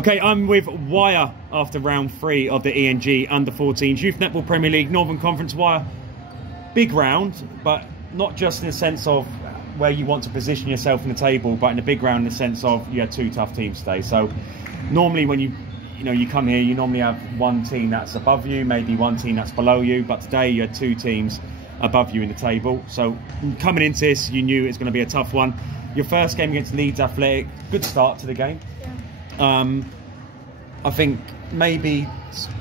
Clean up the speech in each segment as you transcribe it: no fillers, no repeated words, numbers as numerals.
Okay, I'm with Wyre after round 3 of the ENG Under-14s Youth Netball Premier League Northern Conference. Wyre, big round, but not just in the sense of where you want to position yourself in the table, but in a big round in the sense of you had 2 tough teams today. So normally when you come here, you normally have one team that's above you, maybe one team that's below you, but today you had 2 teams above you in the table. So coming into this, you knew it was going to be a tough one. Your first game against Leeds Athletic, good start to the game. I think maybe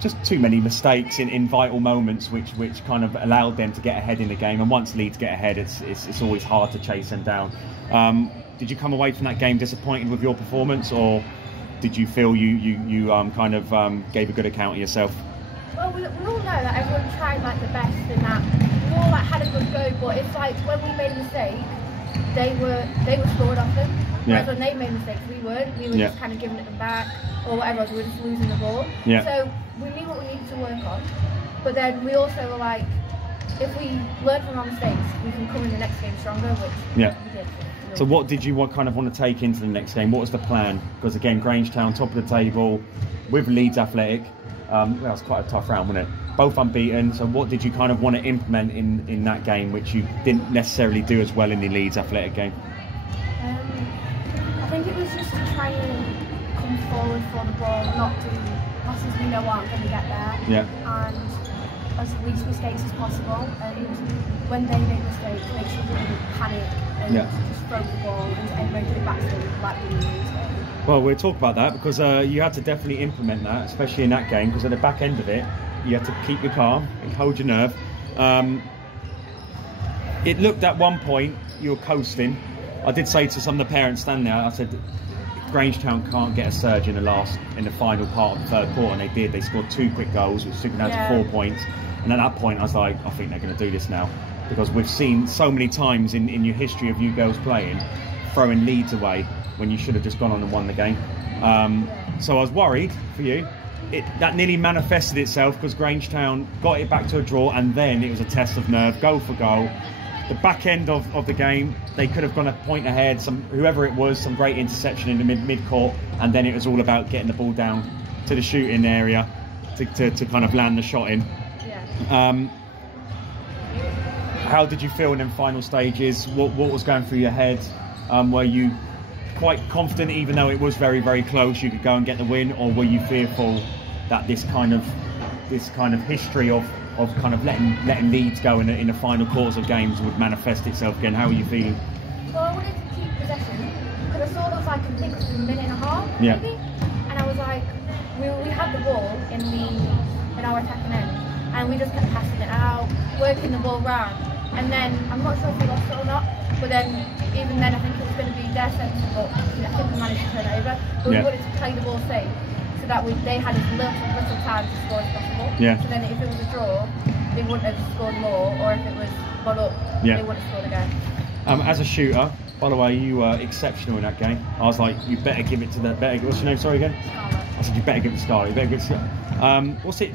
just too many mistakes in vital moments, which kind of allowed them to get ahead in the game. And once Leeds get ahead, it's always hard to chase them down. Did you come away from that game disappointed with your performance, or did you feel you kind of gave a good account of yourself? Well, we all know that everyone tried like the best in that. We all like had a good go, but it's like when we made a mistake, they were scored off them. Whereas when they made mistakes, we weren't. We were just kind of giving it them back or whatever. We were just losing the ball. So we knew what we needed to work on. But then we also were like, if we learn from our mistakes, we can come in the next game stronger, which we did. So what did you kind of want to take into the next game? What was the plan? Because again, Grangetown, top of the table, with Leeds Athletic. That was quite a tough round, wasn't it? Both unbeaten. So what did you kind of want to implement in that game, which you didn't necessarily do as well in the Leeds Athletic game? I think it was just to try and come forward for the ball, not do passes we know aren't going to get there, and as least mistakes as possible. And when they make mistakes, make sure they don't panic and just throw the ball into everybody back to them like we used to. Well, we'll talk about that because you had to definitely implement that, especially in that game, because at the back end of it, you had to keep your calm and hold your nerve. It looked at one point you were coasting. I did say to some of the parents standing there, I said, Grangetown can't get a surge in the final part of the third quarter, and they did. They scored 2 quick goals, which took them down to 4 points. And at that point, I was like, I think they're going to do this now, because we've seen so many times in your history of you girls playing, throwing leads away when you should have just gone on and won the game. So I was worried for you. That nearly manifested itself because Grangetown got it back to a draw, and then it was a test of nerve, goal for goal. The back end of the game, they could have gone a point ahead, whoever it was, some great interception in the mid-court, and then it was all about getting the ball down to the shooting area to kind of land the shot in. How did you feel in them final stages? What was going through your head? Were you quite confident, even though it was very, very close, you could go and get the win, or were you fearful that this kind of history of kind of letting Leeds go in the final quarters of games would manifest itself again? How are you feeling? Well, I wanted to keep possession because I saw it was like, I think it was a minute and a half, maybe, and I was like, we had the ball in our attacking end, and we just kept passing it out, working the ball round, and then I'm not sure if we lost it or not, but then even then I think it was going to be their sense, but I think we managed to turn it over. But we wanted to play the ball safe, so that they had as little time to score as possible. So then if it was a draw, they wouldn't have scored more, or if it was one up, they wouldn't have scored again. As a shooter, by the way, you were exceptional in that game. I was like, you better give it to the what's your name? Sorry again. Scarlett. I said you better give it to Scarlett. You better give it to. What's it?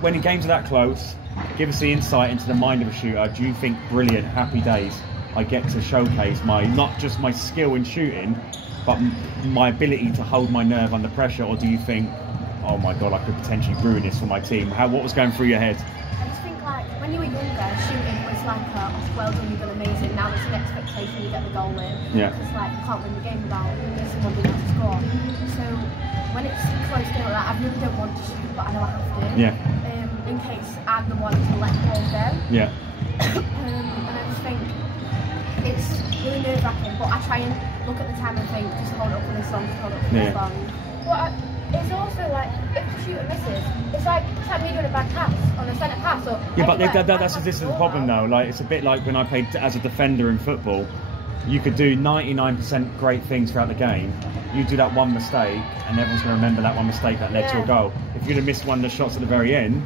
When the games are that close, give us the insight into the mind of a shooter. Do you think brilliant, happy days? I get to showcase not just my skill in shooting, but my ability to hold my nerve under pressure, or do you think, oh my god, I could potentially ruin this for my team? What was going through your head? I just think, like, when you were younger, shooting was like, well done, you've done amazing. Now there's an expectation you get the goal in. It's like, you can't win the game without someone being able to score. So when it's close to like that, I really don't want to shoot, but I know I have to. In case I'm the one to let the ball go. And I just think it's really nerve-wracking, but I try and look at the time and think, just hold up for this long, just hold up for this long. But it's also like, if the shooter misses, it's like me doing a bad pass on a centre pass. Or this is the problem though. Like, it's a bit like when I played as a defender in football. You could do 99% great things throughout the game. You do that one mistake, and everyone's going to remember that one mistake that led to a goal. If you'd have missed one of the shots at the very end,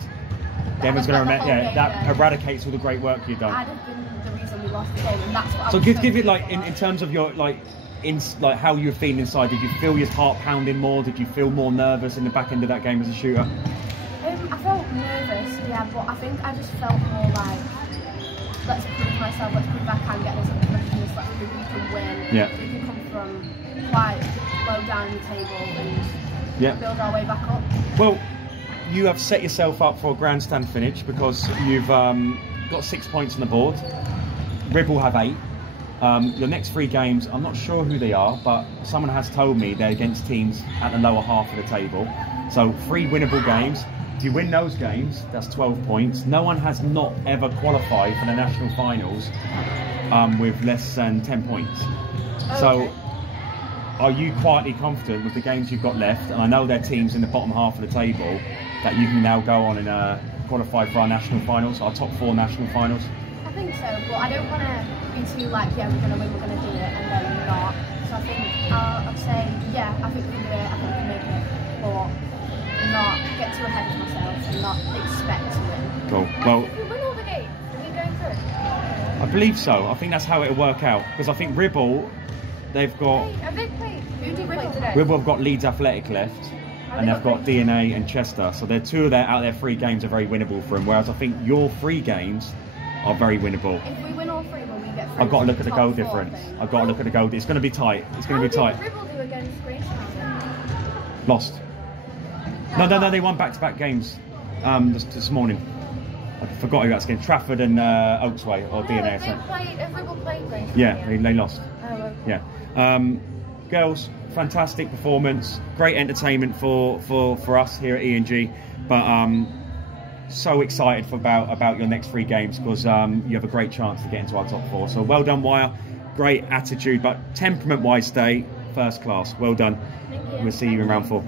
everyone's going to remember. That eradicates all the great work you've done. I'd have been the reason we lost the game, and that's what. So give it like in terms of your like how you were feeling inside. Did you feel your heart pounding more? Did you feel more nervous in the back end of that game as a shooter? I felt nervous, but I think I just felt more like, let's prove myself, let's prove I can get this, let's prove we can win, we can come from quite low down the table and build our way back up? Well, you have set yourself up for a grandstand finish because you've got 6 points on the board. Ribble have 8. Your next 3 games, I'm not sure who they are, but someone has told me they're against teams at the lower half of the table. So 3 winnable games. If you win those games, that's 12 points. No one has not ever qualified for the national finals with less than 10 points. Okay. So are you quietly confident with the games you've got left, and I know they're teams in the bottom half of the table, that you can now go on and qualify for our national finals, our top 4 national finals? I think so, but I don't want to be too like, yeah, we're going to win, we're going to do it, and then not. So I think I'd say, yeah, I think we can do it, I think we can make it, but not get too ahead of myself and not expect to win. Cool. Well, if we win all the games, are we going through? I believe so. I think that's how it'll work out, because I think Ribble, they've got... Have they played? Who did Ribble today? Ribble have got Leeds Athletic left, and they've got DNA and Chester. So they're 2 of their out of their 3 games are very winnable for them, whereas I think your 3 games are very winnable. If we win all 3, will we get through? I've got to look at the goal difference. I've got to look at the goal. It's going to be tight. It's going to be tight. How did Ribble do against Grangetown? Lost. No, they won back-to-back games this morning. I forgot who that's against. Trafford and Oaksway or DNA. If Ribble played Grangetown? Yeah, they lost. Oh, okay. Yeah. Girls, fantastic performance. Great entertainment for us here at ENG. But so excited about your next 3 games because you have a great chance to get into our top 4. So well done, Wyre. Great attitude, but temperament-wise, stay first class. Well done. Thank you. We'll see you in round 4.